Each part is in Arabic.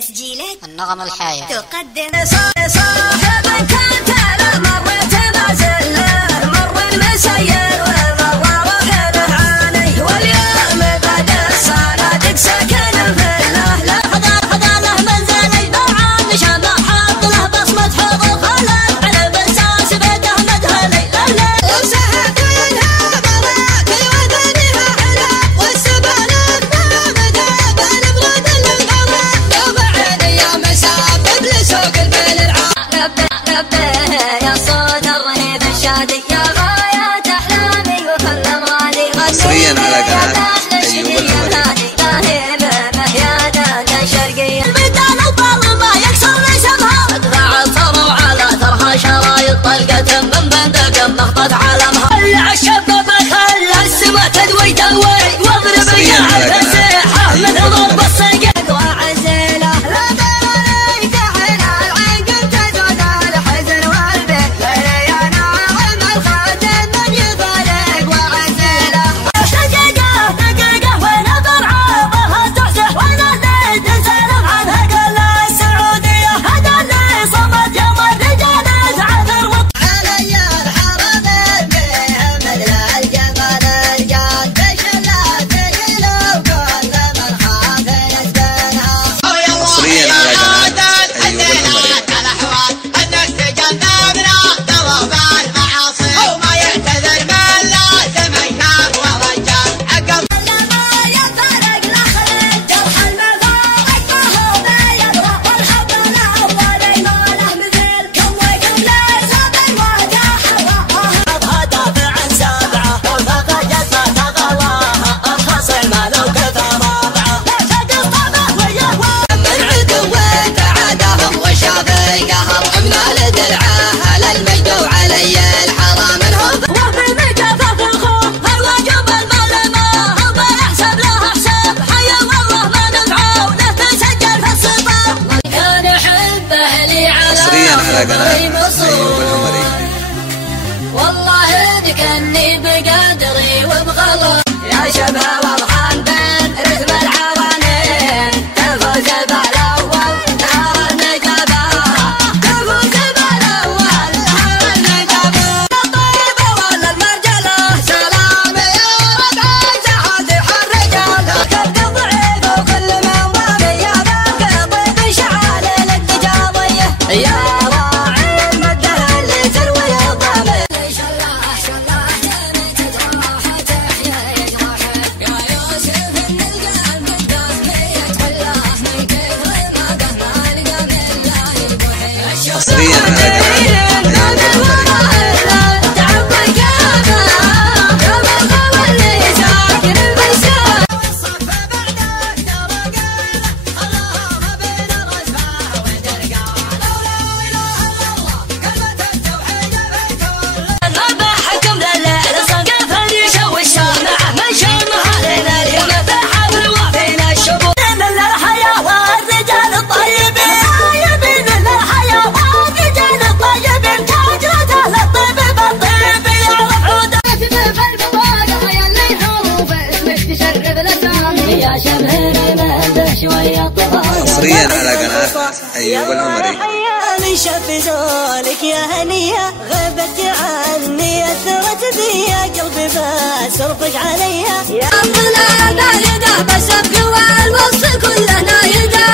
تسجيلات النغم الحياة تقدم صاحب كنت له مريت بازله مر المسير ومر روحه عاني واليوم بعد الصلاة سكن في الله لا حضر له منزل يبعد شمع حط له بصمة حضور خلف على بساس بيته مدهلي وسهد منها برات وذنها حلا والسبل بنبدا بنبغد للغرام يوم عيني يا مسابب لسوق الفيل العام يا صوت الرهيب الشادي يا غاية أحلامي وكل أمغاني حصرياً على قناة أيوب العمري. مهيادة الشرقية البدال الطالبة يكسر نسمها ادفع الثرى وعلى ثرها شرايط طلقة من بندق مخطط علمها خلع الشباب خلع السما تدوي دوي واضرب الجاع في الساحة مثل ضرب الصقر وعزيله لا ترى تحنى العين تزود الحزن والبيت ليلي انا عم الخاتم من يطالق وعزيله دقيقة ونظر عابها تحسه وانا اللي تنسلم عنها كل السعودية هذا اللي صمد يوم الرجال تعثر علي الحرم بهم مثل الجمال الجاد بشلات القلوب كل من خاف نسبنها حصرياً على قناة أيوب العمري. الاحوال انك تجنبنا دوام المعاصي وما يعتذر من لازم ينام ورجال عقب لما يفرق نخل جرح المفارق فهو بيضرب والحب الاول يماله مثل كم وكم لازم الوجه دافع عن سبعه وفقدت ما تغلاها الخصم لو كثر رابعه لا تقصبه وياه من عدو تعادهم وشافي قهر من الدرعه للمجد وعلي الحرام الحب وفي مجافة الخوف الواجب المظلمه هو يحسب له حساب حيا والله ما ندعو له تسجل في الصفات كان يحبه لي حصرياً على قناة على أيوب العمري. والله ذكرني بقدري وبغلط يا شبه واضحان بين رتم العوانين تفوز بالاول نهار النجابه تفوز بالاول نهار النجابه الطيبه ولا المرجله سلام يا ربع سعادة الرجال كبد ضعيف وكل من ضامي يا باقي طيب شعال للدجاضيه يا راعي المده اللي تروي الضامي حصرياً على قناة أيوب العمري. يا شبهني مهده شوية حصرياً على قناة أيوب العمري. حياني شفزولك يا هنية غبت عني أثرت بيا قلبي بس ارفق عليها يا طلع نايده بس بقوى الوصف كله نايده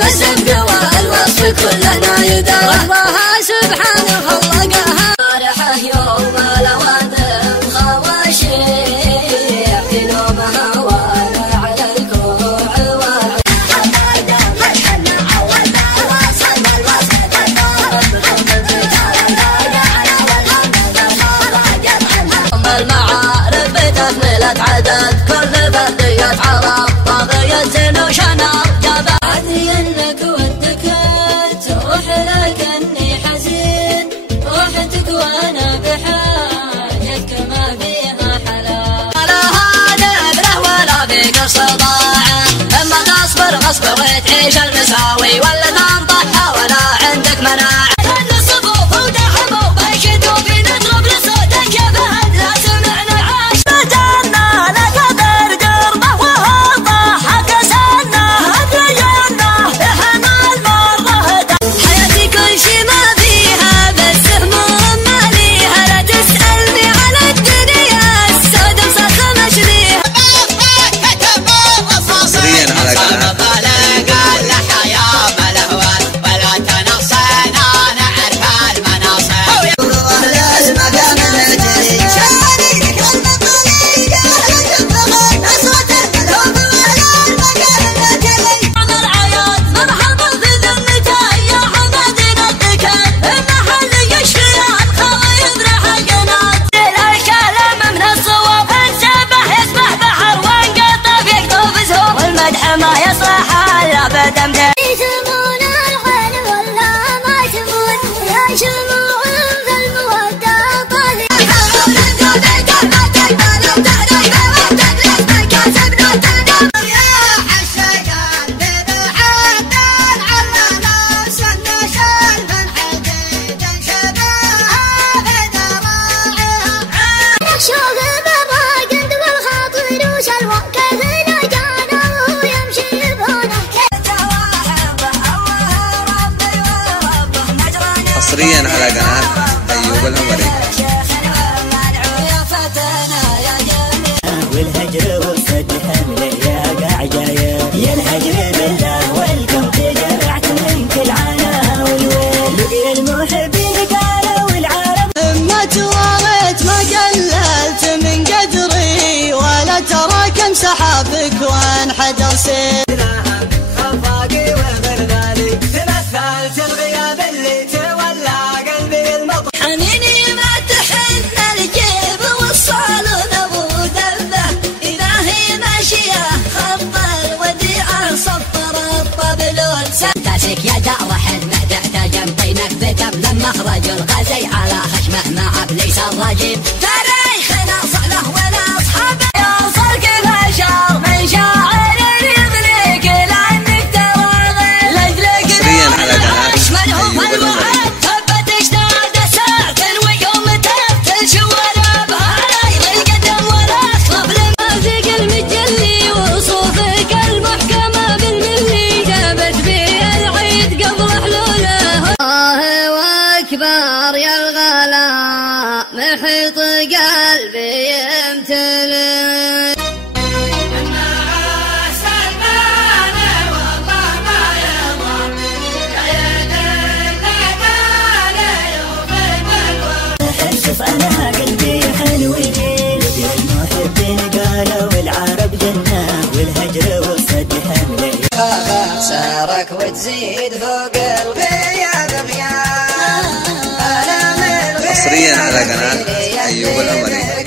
بس بقوى الوصف كله نايده ربها سبحانه خلقها فرحه يوم الأوادم خواشيح في نومها وانا على الكوع المعارف بتكملة عدد كل بردية عرب طاغية زين وشنر جاب عادي انك ودك تروح لكني حزين روحتك وانا بحاجتك ما فيها حلا ولا هذا بله ولا بقص ضاعه اما تصبر غصب وتعيش المساوي ولا تنطحها ولا عندك مناعه الصفوف ودحموا بيشدوا فينا نضرب لصوتك يا فهد لا سمعنا عاش بدلنا لك قربه وهو ضحك سنه ادرينا العمري. والهجر والصد حمله يا قعجايه يا الهجر بالله والقلب جرعت من كل عنا والويل لقي المحبين قالوا والعرب ما تواريت ما قللت من قدري ولا ترى كم سحابك وانحدر سيل خفاقي وغربالي تمثلت الغياب اللي تولى قلبي المطر حنيني ما تحن الجيب والصال ذبو دبه إذا هي ماشية خط الوديعة صفر الطبلون تاسك يا دار حلمه بعد جنطينك بكم لما اخرج الغزي على خشمه مع ابليس الرجيم تاريخنا صله ولا اصحابه يوصل كل شهر من شاعر يضليك لانك ترى غير لاجلك حصرياً على قناة اشملهم أيوب العمري. الوعد ثبت اشتاد ساكن ويوم تفتل شواربها رايض القدم ولا اصرف لمازق المجلي وصوفك المحكمه بالملي جابت بي العيد قبل حلوله الله واكبر يا الغلا محيط قلبي يمتلئ شوف انا قلبي حلو يجيل يا المحبين قالوا والعرب جنة والهجر والصد حمله سارك وتزيد فوق الغياب غياب حصرياً على قناة أيوب العمري.